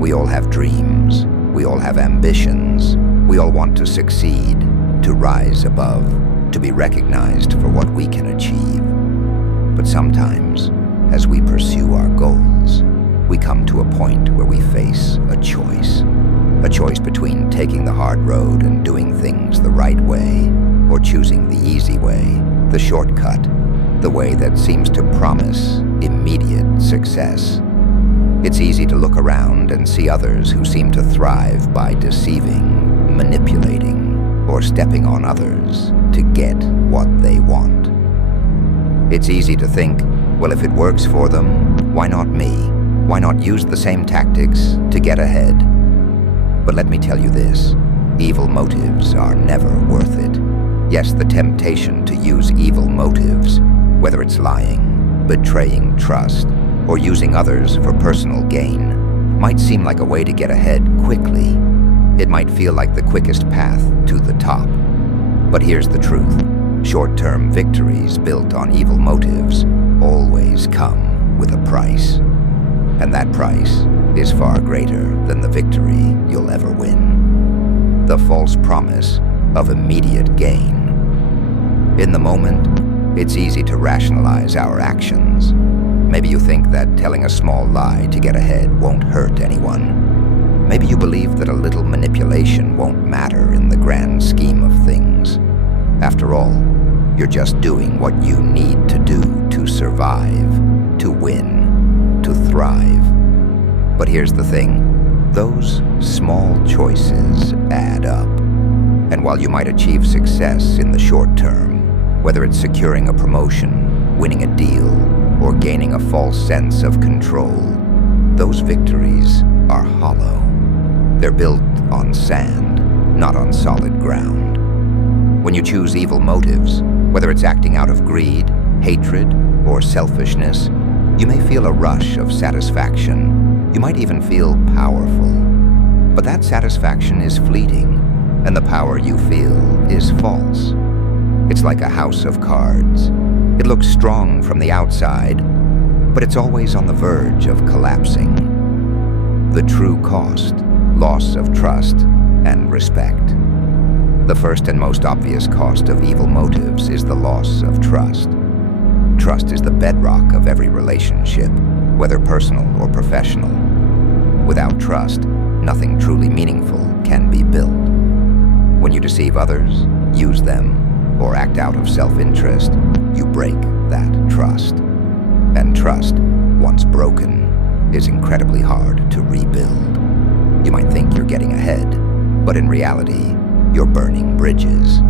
We all have dreams. We all have ambitions. We all want to succeed, to rise above, to be recognized for what we can achieve. But sometimes, as we pursue our goals, we come to a point where we face a choice. A choice between taking the hard road and doing things the right way, or choosing the easy way, the shortcut, the way that seems to promise immediate success. It's easy to look around and see others who seem to thrive by deceiving, manipulating, or stepping on others to get what they want. It's easy to think, well, if it works for them, why not me? Why not use the same tactics to get ahead? But let me tell you this, evil motives are never worth it. Yes, the temptation to use evil motives, whether it's lying, betraying trust, or using others for personal gain, might seem like a way to get ahead quickly. It might feel like the quickest path to the top. But here's the truth. Short-term victories built on evil motives always come with a price. And that price is far greater than the victory you'll ever win. The false promise of immediate gain. In the moment, it's easy to rationalize our actions. Maybe you think that telling a small lie to get ahead won't hurt anyone. Maybe you believe that a little manipulation won't matter in the grand scheme of things. After all, you're just doing what you need to do to survive, to win, to thrive. But here's the thing, those small choices add up. And while you might achieve success in the short term, whether it's securing a promotion, winning a deal, or gaining a false sense of control, those victories are hollow. They're built on sand, not on solid ground. When you choose evil motives, whether it's acting out of greed, hatred, or selfishness, you may feel a rush of satisfaction. You might even feel powerful. But that satisfaction is fleeting, and the power you feel is false. It's like a house of cards. It looks strong from the outside, but it's always on the verge of collapsing. The true cost, loss of trust and respect. The first and most obvious cost of evil motives is the loss of trust. Trust is the bedrock of every relationship, whether personal or professional. Without trust, nothing truly meaningful can be built. When you deceive others, use them, or act out of self-interest, you break that trust. And trust, once broken, is incredibly hard to rebuild. You might think you're getting ahead, but in reality, you're burning bridges.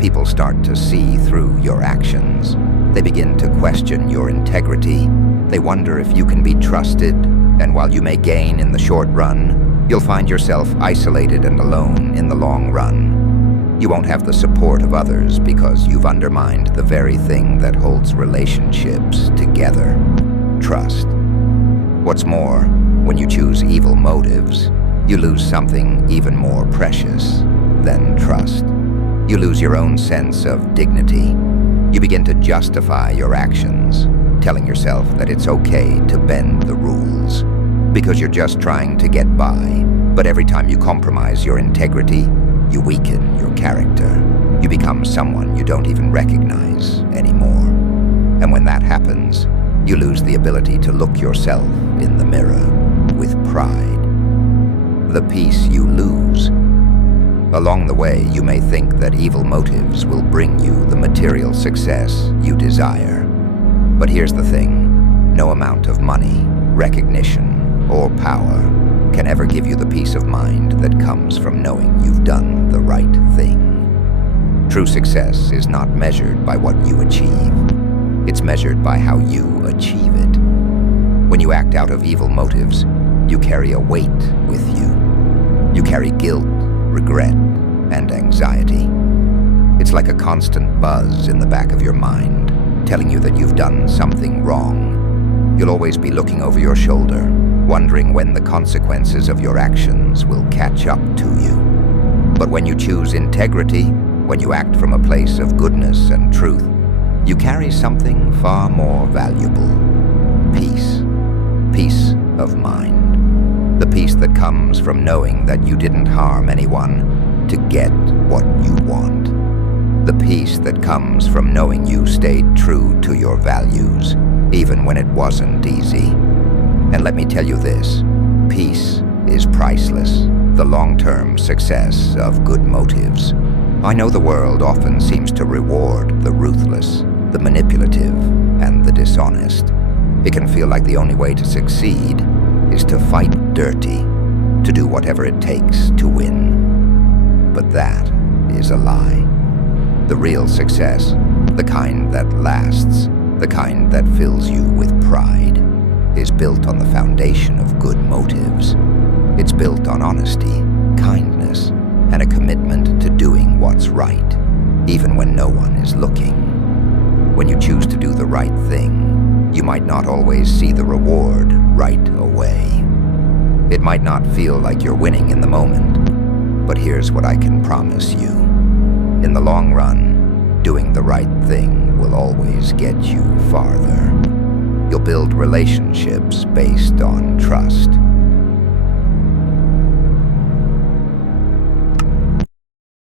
People start to see through your actions. They begin to question your integrity. They wonder if you can be trusted, and while you may gain in the short run, you'll find yourself isolated and alone in the long run. You won't have the support of others because you've undermined the very thing that holds relationships together: trust. What's more, when you choose evil motives, you lose something even more precious than trust. You lose your own sense of dignity. You begin to justify your actions, telling yourself that it's okay to bend the rules because you're just trying to get by. But every time you compromise your integrity, you weaken your character. You become someone you don't even recognize anymore. And when that happens, you lose the ability to look yourself in the mirror with pride. The peace you lose. Along the way, you may think that evil motives will bring you the material success you desire. But here's the thing, no amount of money, recognition, or power can ever give you the peace of mind that comes from knowing you've done the right thing. True success is not measured by what you achieve. It's measured by how you achieve it. When you act out of evil motives, you carry a weight with you. You carry guilt, regret, and anxiety. It's like a constant buzz in the back of your mind, telling you that you've done something wrong. You'll always be looking over your shoulder, wondering when the consequences of your actions will catch up to you. But when you choose integrity, when you act from a place of goodness and truth, you carry something far more valuable: peace. Peace of mind. The peace that comes from knowing that you didn't harm anyone to get what you want. The peace that comes from knowing you stayed true to your values, even when it wasn't easy. And let me tell you this, peace is priceless, the long-term success of good motives. I know the world often seems to reward the ruthless, the manipulative, and the dishonest. It can feel like the only way to succeed is to fight dirty, to do whatever it takes to win. But that is a lie. The real success, the kind that lasts, the kind that fills you with pride, is built on the foundation of good motives. It's built on honesty, kindness, and a commitment to doing what's right, even when no one is looking. When you choose to do the right thing, you might not always see the reward right away. It might not feel like you're winning in the moment, but here's what I can promise you. In the long run, doing the right thing will always get you farther. You'll build relationships based on trust,